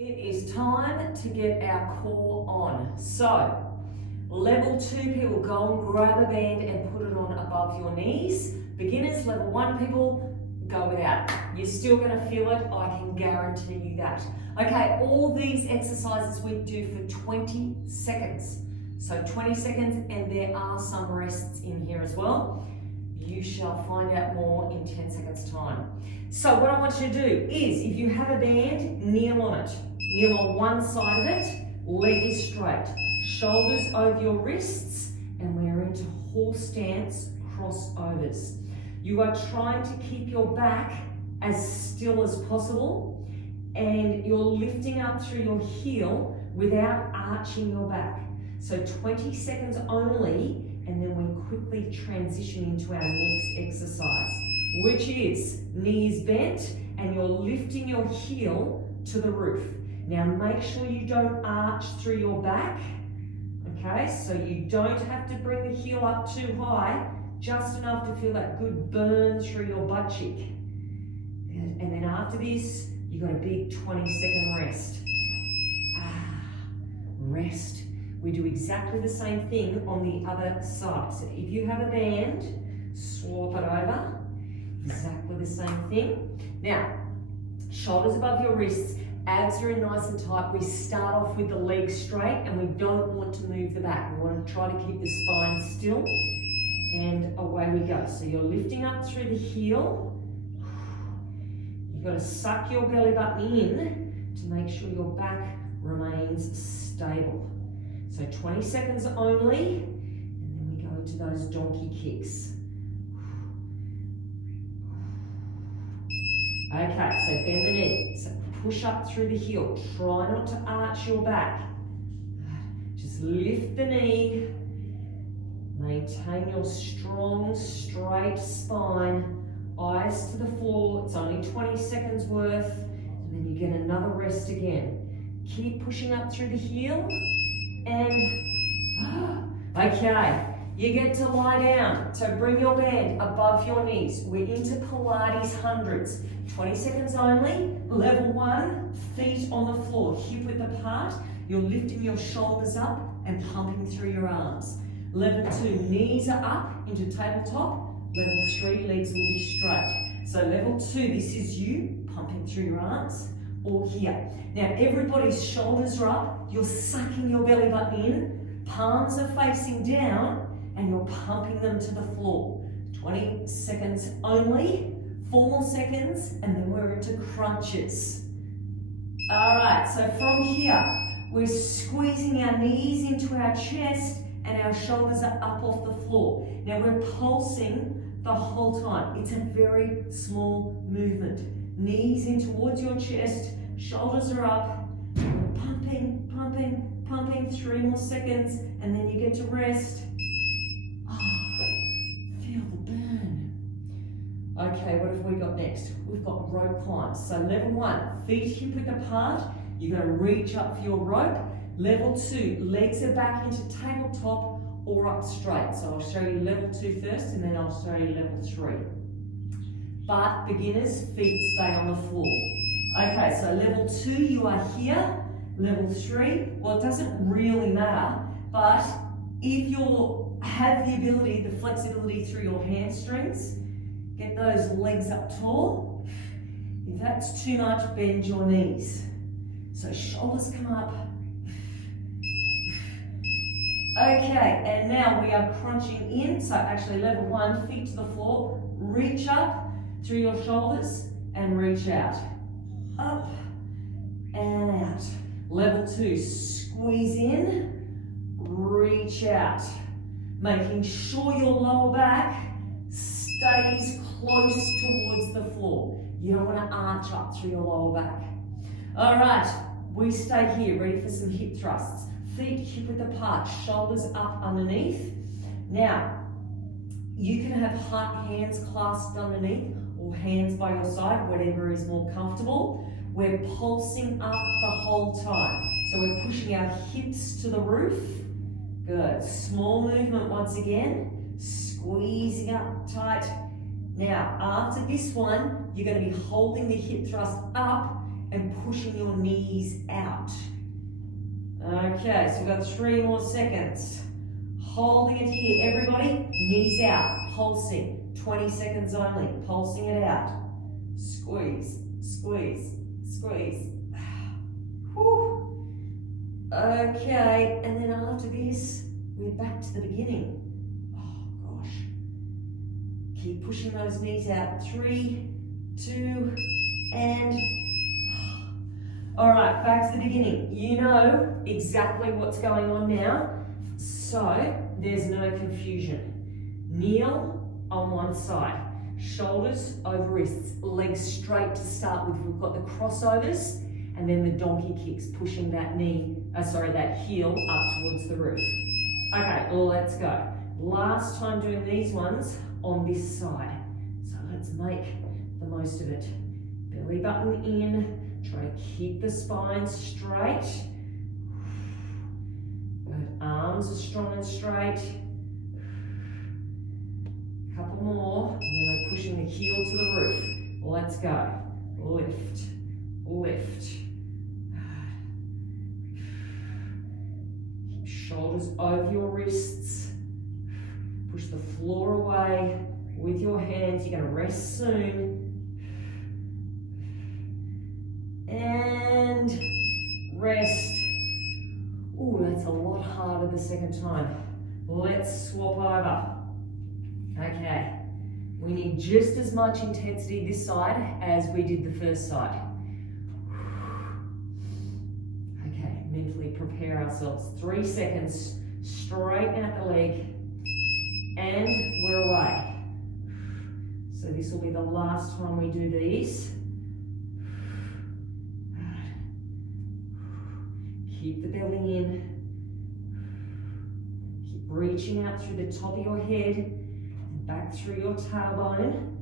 It is time to get our core on. So, level 2 people, go and grab a band and put it on above your knees. Beginners, level 1 people, go without. You're still going to feel it, I can guarantee you that. Okay, all these exercises we do for 20 seconds. So 20 seconds, and there are some rests in here as well. You shall find out more in 10 seconds time. So what I want you to do is, if you have a band, kneel on it. Kneel on one side of it, leg is straight. Shoulders over your wrists, and we're into horse stance crossovers. You are trying to keep your back as still as possible, and you're lifting up through your heel without arching your back. So 20 seconds only, and then we quickly transition into our next exercise, which is knees bent, and you're lifting your heel to the roof. Now make sure you don't arch through your back, okay? So you don't have to bring the heel up too high, just enough to feel that good burn through your butt cheek. And then after this, you got a big 20-second rest. Rest. We do exactly the same thing on the other side. So if you have a band, swap it over. Exactly the same thing. Now, shoulders above your wrists, abs are in nice and tight. We start off with the legs straight, and we don't want to move the back. We want to try to keep the spine still, and away we go. So you're lifting up through the heel. You've got to suck your belly button in to make sure your back remains stable. So 20 seconds only, and then we go into those donkey kicks. Okay, so bend the knee. So push up through the heel. Try not to arch your back. Just lift the knee. Maintain your strong, straight spine. Eyes to the floor. It's only 20 seconds worth. And then you get another rest again. Keep pushing up through the heel. And, okay, you get to lie down. So bring your band above your knees. We're into Pilates hundreds. 20 seconds only. Level 1, feet on the floor, hip width apart. You're lifting your shoulders up and pumping through your arms. Level 2, knees are up into tabletop. Level 3, legs will be straight. So level 2, this is you pumping through your arms, or here. Now everybody's shoulders are up, you're sucking your belly button in, palms are facing down, and you're pumping them to the floor. 20 seconds only, 4 more seconds, and then we're into crunches. All right, so from here, we're squeezing our knees into our chest, and our shoulders are up off the floor. Now we're pulsing the whole time. It's a very small movement. Knees in towards your chest, shoulders are up, pumping, pumping, pumping. 3 more seconds, and then you get to rest. Feel the burn. Okay, what have we got next? We've got rope climbs. So level 1, feet hip width apart. You're going to reach up for your rope. Level 2, legs are back into tabletop or up straight. So I'll show you level 2 first, and then I'll show you level 3. But beginners, feet stay on the floor. Okay, so level 2, you are here. Level 3, well, it doesn't really matter, but if you have the ability, the flexibility through your hamstrings, get those legs up tall. If that's too much, bend your knees. So shoulders come up. Okay, and now we are crunching in. So actually level 1, feet to the floor, reach up through your shoulders and reach out. Up and out. Level 2, squeeze in, reach out. Making sure your lower back stays close towards the floor. You don't want to arch up through your lower back. All right, we stay here, ready for some hip thrusts. Feet hip width apart, shoulders up underneath. Now, you can have hands clasped underneath or hands by your side, whatever is more comfortable. We're pulsing up the whole time. So we're pushing our hips to the roof. Good. Small movement once again. Squeezing up tight. Now, after this one, you're going to be holding the hip thrust up and pushing your knees out. Okay, so we've got 3 more seconds. Holding it here, everybody, knees out, pulsing. 20 seconds only, pulsing it out. Squeeze, squeeze, squeeze. Whew. Okay, and then after this, we're back to the beginning. Oh gosh. Keep pushing those knees out. 3, 2, and... All right, back to the beginning. You know exactly what's going on now, so there's no confusion. Kneel on one side, shoulders over wrists, legs straight to start with. We've got the crossovers, and then the donkey kicks, pushing that that heel up towards the roof. Okay, let's go. Last time doing these ones on this side. So let's make the most of it. Belly button in, try to keep the spine straight. Good, arms are strong and straight. Couple more, and then we're pushing the heel to the roof. Let's go. Lift, lift. Keep shoulders over your wrists. Push the floor away with your hands. You're going to rest soon. And rest. Ooh, that's a lot harder the second time. Let's swap over. Okay, we need just as much intensity this side as we did the first side. Okay, mentally prepare ourselves. 3 seconds, straighten out the leg, and we're away. So this will be the last time we do these. Keep the belly in. Keep reaching out through the top of your head. Back through your tailbone.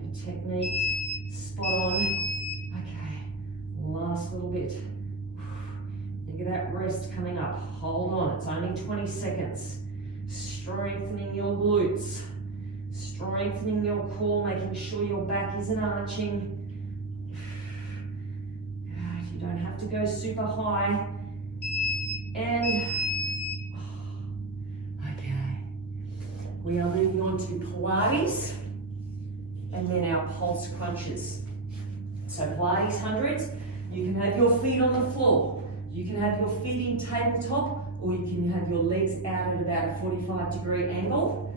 Your technique, spot on. Okay, last little bit. Think of that rest coming up. Hold on, it's only 20 seconds. Strengthening your glutes. Strengthening your core, making sure your back isn't arching. Good, you don't have to go super high. And we are moving on to Pilates and then our pulse crunches. So Pilates hundreds, you can have your feet on the floor. You can have your feet in tabletop, or you can have your legs out at about a 45-degree angle.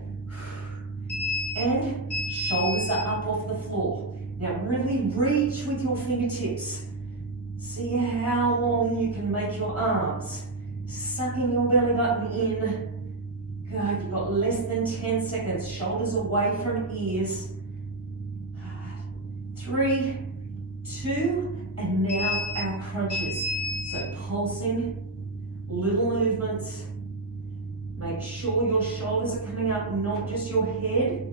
And shoulders are up off the floor. Now really reach with your fingertips. See how long you can make your arms. Sucking your belly button in. Good, you've got less than 10 seconds. Shoulders away from ears. 3, 2, and now our crunches. So pulsing, little movements. Make sure your shoulders are coming up, not just your head.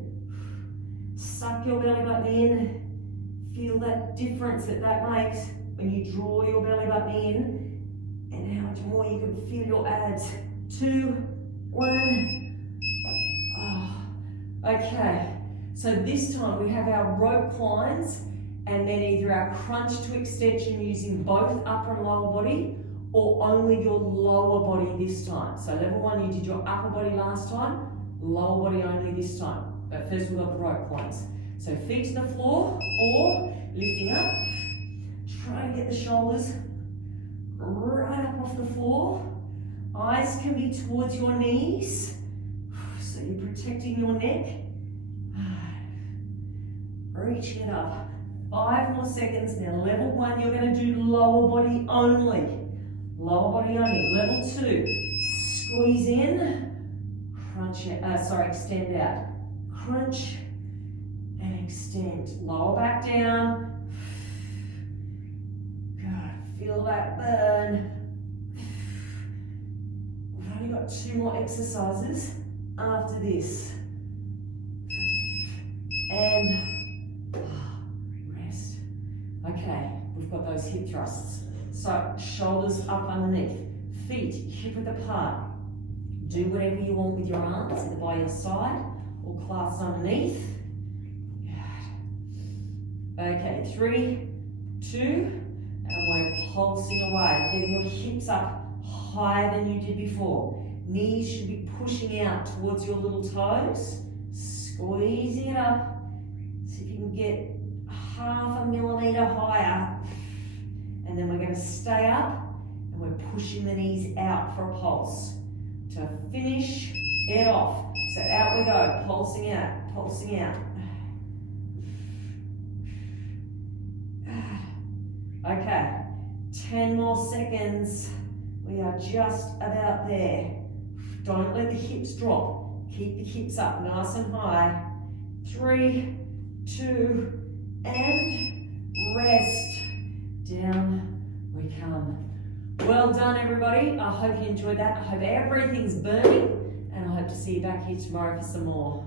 Suck your belly button in. Feel that difference that makes when you draw your belly button in, and how much more you can feel your abs. 2, 1. Oh. Okay, so this time we have our rope climbs, and then either our crunch to extension using both upper and lower body, or only your lower body this time. So level 1, you did your upper body last time, lower body only this time. But first we've got the rope climbs. So feet to the floor, or lifting up. Try to get the shoulders right up off the floor. Eyes can be towards your knees, so you're protecting your neck. Reaching it up. 5 more seconds. Now level 1, you're going to do lower body only. Lower body only. Level 2, squeeze in, crunch, extend out. Crunch and extend. Lower back down. Good. Feel that burn. We've only got 2 more exercises after this. And rest. Okay, we've got those hip thrusts. So shoulders up underneath, feet hip width apart. Do whatever you want with your arms, either by your side or clasped underneath. Okay, 3, 2, and we're pulsing away, getting your hips up higher than you did before. Knees should be pushing out towards your little toes, squeezing it up. See if you can get half a millimetre higher. And then we're going to stay up and we're pushing the knees out for a pulse to finish it off. So out we go, pulsing out, pulsing out. Okay, 10 more seconds. We are just about there. Don't let the hips drop. Keep the hips up nice and high. 3, 2, and rest. Down we come. Well done, everybody. I hope you enjoyed that. I hope everything's burning, and I hope to see you back here tomorrow for some more.